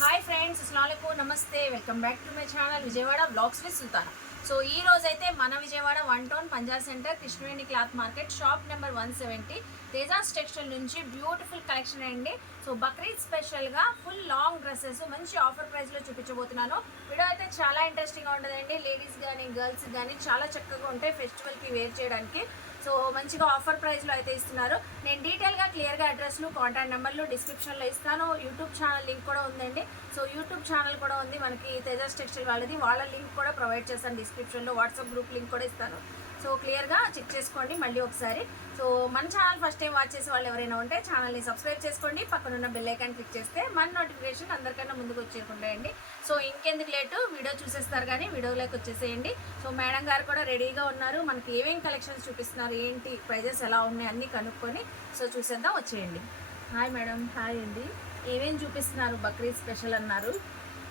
Hi friends, అస్సలాముఅలైకుం, నమస్తే. Welcome back to my channel Vijayawada blogs with Sultana. So ఈ రోజు అయితే మన Vijayawada 1 town Punjab centre Krishnaveni cloth market shop number 170 Tejas textile నుంచి బ్యూటిఫుల్ కలెక్షన్ అండి. సో బక్రీద్ స్పెషల్గా ఫుల్ లాంగ్ డ్రెస్సెస్ మంచి ఆఫర్ ప్రైస్లో చూపించబోతున్నాను. వీడియో అయితే చాలా ఇంట్రెస్టింగ్గా ఉంటుందండి. లేడీస్ కానీ గర్ల్స్ కానీ చాలా చక్కగా ఉంటాయి ఫెస్టివల్కి వేర్ చేయడానికి. సో మంచిగా ఆఫర్ ప్రైస్లో అయితే ఇస్తున్నారు. నేను డీటెయిల్గా క్లియర్గా అడ్రస్లు కాంటాక్ట్ నెంబర్లు డిస్క్రిప్షన్లో ఇస్తాను. యూట్యూబ్ ఛానల్ లింక్ కూడా ఉందండి. సో యూట్యూబ్ ఛానల్ కూడా ఉంది మనకి తేజాస్ టెక్స్టైల్ వాళ్ళది. వాళ్ళ లింక్ కూడా ప్రొవైడ్ చేస్తాను డిస్క్రిప్షన్లో. వాట్సాప్ గ్రూప్ లింక్ కూడా ఇస్తాను. సో క్లియర్గా చెక్ చేసుకోండి మళ్ళీ ఒకసారి. సో మన ఛానల్ ఫస్ట్ టైం వాచ్ చేసే వాళ్ళు ఎవరైనా ఉంటే ఛానల్ని సబ్స్క్రైబ్ చేసుకోండి. పక్కనున్న బెల్ ఐకాన్ క్లిక్ చేస్తే మన నోటిఫికేషన్ అందరికన్నా ముందుకు వచ్చేకుంటాయండి. సో ఇంకెందుకు లేటు, వీడియో చూసేస్తారు కానీ వీడియోలోకి వచ్చేసేయండి. సో మేడం గారు కూడా రెడీగా ఉన్నారు. మనకి ఏమేమి కలెక్షన్స్ చూపిస్తున్నారు, ఏంటి ప్రైజెస్ ఎలా ఉన్నాయి అన్నీ కనుక్కొని సో చూసేద్దాం, వచ్చేయండి. Hi madam. హాయ్ అండి. ఏమేమి చూపిస్తున్నారు? బక్రీద్ స్పెషల్ అన్నారు.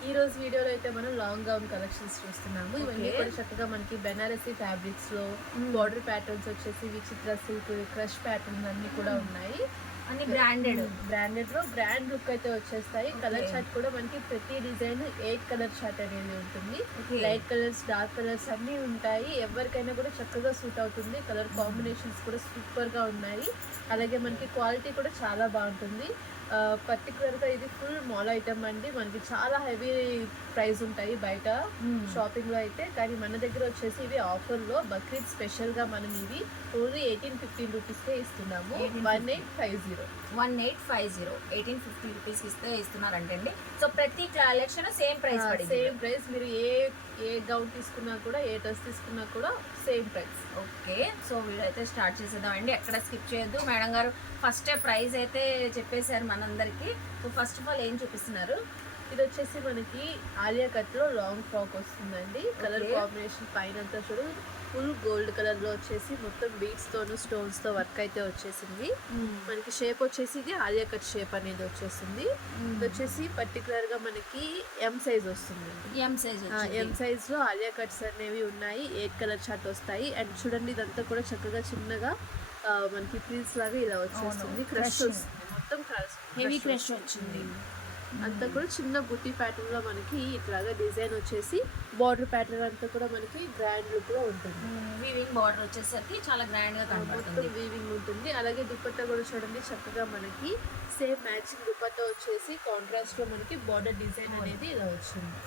ఈ రోజు వీడియోలో అయితే మనం లాంగ్ గౌన్ కలెక్షన్స్ చూస్తున్నాము. ఇవన్నీ కూడా చక్కగా మనకి బెనారసీ ఫ్యాబ్రిక్స్ లో బార్డర్ ప్యాటర్న్స్ వచ్చేసి విచిత్ర సిల్క్, క్రష్ ప్యాటర్న్ అన్ని కూడా ఉన్నాయి. అన్ని బ్రాండెడ్ లో బ్రాండ్ లుక్ అయితే వచ్చేస్తాయి. కలర్ చార్ట్ కూడా మనకి ప్రతి డిజైన్ 8 కలర్ చార్ట్ అనేది ఉంటుంది. లైట్ కలర్స్, డార్క్ కలర్స్ అన్ని ఉంటాయి. ఎవరికైనా కూడా చక్కగా సూట్ అవుతుంది. కలర్ కాంబినేషన్స్ కూడా సూపర్ గా ఉన్నాయి. అలాగే మనకి క్వాలిటీ కూడా చాలా బాగుంటుంది. పర్టికులర్గా ఇది ఫుల్ మాల్ ఐటమ్ అండి. మనకి చాలా హెవీ ప్రైస్ ఉంటాయి బయట షాపింగ్ లో అయితే, కానీ మన దగ్గర వచ్చేసి ఇవి ఆఫర్లో బక్రీద్ స్పెషల్ గా మనం ఇవి ఓన్లీ 18-15 రూపీస్కే ఇస్తున్నాము. 1850 1850 రూపీస్ ఇస్తే ఇస్తున్నారంటండి. సో ప్రతి కలెక్షన్ సేమ్ ప్రైస్. మీరు ఏ గౌన్ తీసుకున్నా కూడా, ఏ డ్రెస్ తీసుకున్నా కూడా same price. Okay, so video అయితే స్టార్ట్ చేసేద్దామండి. ఎక్కడ స్కిప్ చేయొద్దు. మేడం గారు ఫస్ట్ ప్రైస్ అయితే చెప్పేశారు మనందరికీ. సో ఫస్ట్ ఆఫ్ ఆల్ ఏం చూపిస్తున్నారు? ఇది వచ్చేసి మనకి ఆలియా కట్ లో లాంగ్ ఫ్రాక్ వస్తుందండి. కలర్ కాంబినేషన్ పైన అంతా చూడు ఫుల్ గోల్డ్ కలర్ లో వచ్చేసి మొత్తం బీడ్స్ తోను స్టోన్స్ తో వర్క్ అయితే వచ్చేసింది. మనకి షేప్ వచ్చేసి ఇది ఆలియా కట్ షేప్ అనేది వచ్చేసింది. ఇది వచ్చేసి పర్టికులర్ గా మనకి ఎం సైజ్ వస్తుంది. ఎం సైజ్ లో ఆలియా కట్స్ అనేవి ఉన్నాయి. 8 కలర్ చార్ట్ వస్తాయి. అండ్ చూడండి ఇదంతా కూడా చక్కగా చిన్నగా మనకి ప్రిల్స్ లాగా ఇలా వచ్చేస్తుంది. క్రష్ మొత్తం హెవీ క్రష్ వచ్చింది. అంతా కూడా చిన్న బుట్టి ప్యాటర్న్ లో మనకి ఇట్లాగా డిజైన్ వచ్చేసి బార్డర్ ప్యాటర్న్ అంతా కూడా మనకి గ్రాండ్ లుక్ లో ఉంటుంది. వీవింగ్ బార్డర్ వచ్చేసరికి చాలా గ్రాండ్ గా కనబడుతుంది. వీవింగ్ ఉంటుంది. అలాగే దుపట్టా కూడా చూడండి చక్కగా మనకి సేమ్ మ్యాచింగ్ దుపట్టా వచ్చేసి కాంట్రాస్ట్ లో మనకి బార్డర్ డిజైన్ అనేది ఇలా వచ్చింది.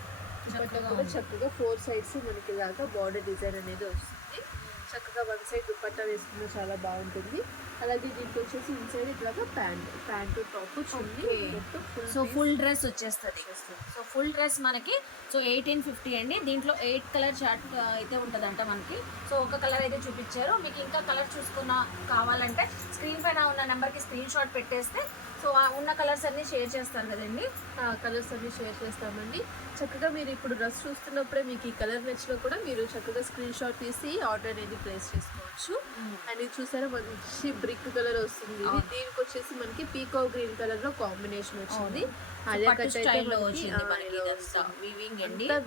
దుపట్టా కూడా చక్కగా 4 sides మనకి ఇలాగా బార్డర్ డిజైన్ అనేది వస్తుంది. చక్కగా 1 side దుపట్టా వేసుకున్న చాలా బాగుంటుంది. అలాగే దీనికి వచ్చేసి ఇన్సైడ్ ఇట్లాగా ప్యాంట్ టాప్ చున్నీ సో ఫుల్ డ్రెస్ వచ్చేస్తుంది. సో ఫుల్ డ్రెస్ మనకి 1850 అండి. దీంట్లో 8 కలర్ చార్ట్ అయితే ఉంటుందంట మనకి. సో ఒక కలర్ అయితే చూపించారు. మీకు ఇంకా కలర్ చూసుకున్న కావాలంటే స్క్రీన్ పైన ఉన్న నెంబర్కి స్క్రీన్ షాట్ పెట్టేస్తే సో ఉన్న కలర్స్ అన్నీ షేర్ చేస్తారు కదండి. కలర్స్ అన్నీ షేర్ చేస్తామండి. చక్కగా మీరు ఇప్పుడు డ్రెస్ చూస్తున్నప్పుడే మీకు ఈ కలర్ నచ్చినా కూడా మీరు చక్కగా స్క్రీన్ షాట్ తీసి ఆర్డర్ అనేది ప్లేస్ చేసుకోవచ్చు. అండ్ ఇది చూసారా మంచి బ్రిక్ కలర్ వస్తుంది. దీనికి వచ్చేసి మనకి పీకో గ్రీన్ కలర్ లో కాంబినేషన్ వచ్చింది.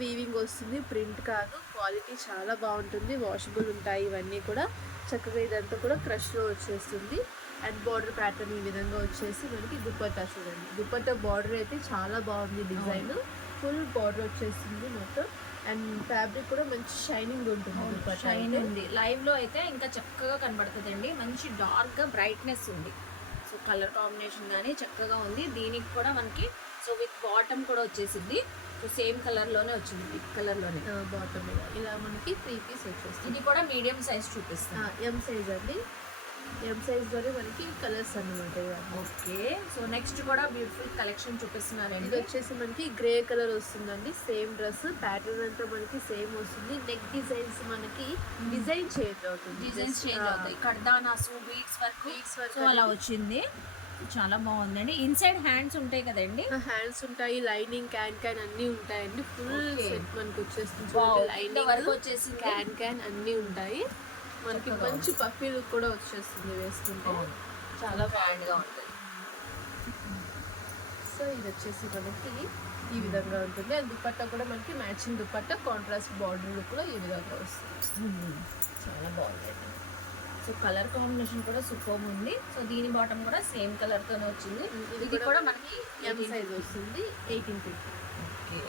వీవింగ్ వస్తుంది, ప్రింట్ కాదు. క్వాలిటీ చాలా బాగుంటుంది. వాషబుల్ ఉంటాయి ఇవన్నీ కూడా. చక్కగా ఇదంతా కూడా క్రష్ లో వచ్చేస్తుంది. అండ్ బార్డర్ ప్యాటర్న్ ఈ విధంగా వచ్చేసి మనకి దుపట్టా చూడండి. దుపట్టా బార్డర్ అయితే చాలా బాగుంది. డిజైన్ ఫుల్ బార్డర్ వచ్చేసింది మొత్తం. అండ్ ఫ్యాబ్రిక్ కూడా మంచి షైనింగ్ ఉంటుంది. షైన్ ఉంది. లైవ్ లో అయితే ఇంకా చక్కగా కనబడుతుందండి. మంచి డార్క్ గా బ్రైట్నెస్ ఉంది. సో కలర్ కాంబినేషన్ కానీ చక్కగా ఉంది. దీనికి కూడా మనకి సో విత్ బాటమ్ కూడా వచ్చేసింది. సో సేమ్ కలర్ లోనే వచ్చింది, విత్ కలర్ లోనే బాటమ్ ఇలా మనకి 3 పీస్ వచ్చేస్తుంది. ఇది కూడా మీడియం సైజ్ చూపిస్తాను. ఎం సైజ్ అండి. ఎం సైజ్లోనే మనకి కలర్స్ అన్నమాట. ఓకే, సో నెక్స్ట్ కూడా బ్యూటిఫుల్ కలెక్షన్ చూపిస్తున్నారండి. ఇది వచ్చేసి మనకి గ్రే కలర్ వస్తుందండి. సేమ్ డ్రెస్ ప్యాటర్న్ అంతా మనకి సేమ్ వస్తుంది. నెక్ డిజైన్స్ మనకి డిజైన్ చేంజ్ అవుతుంది. కర్దానాస్, బీడ్స్ వర్క్ అలా వచ్చింది. చాలా బాగుందండి. ఇన్సైడ్ హ్యాండ్స్ ఉంటాయి కదండి. హ్యాండ్స్ ఉంటాయి, లైనింగ్ క్యాన్ అన్ని ఉంటాయండి. ఫుల్ సెట్ మనకి వచ్చేస్తుంది. లైనింగ్ వరకు వచ్చేసి క్యాన్ అన్ని ఉంటాయి. మనకి మంచి పఫీ లుక్ కూడా వచ్చేస్తుంది వేసుకుంటే. చాలా బ్రాండ్గా ఉంటుంది. సో ఇది వచ్చేసి మనకి ఈ విధంగా ఉంటుంది. అండ్ దుపట్టా కూడా మనకి matching dupatta contrast border look లో ఈ విధంగా వస్తుంది. చాలా బాగుంది. సో కలర్ కాంబినేషన్ కూడా సూపర్ ఉంది. సో దీని బాటమ్ కూడా సేమ్ కలర్ తోనే వచ్చింది. ఇది కూడా మనకి ఎం సైజ్ వస్తుంది 1850. ఓకే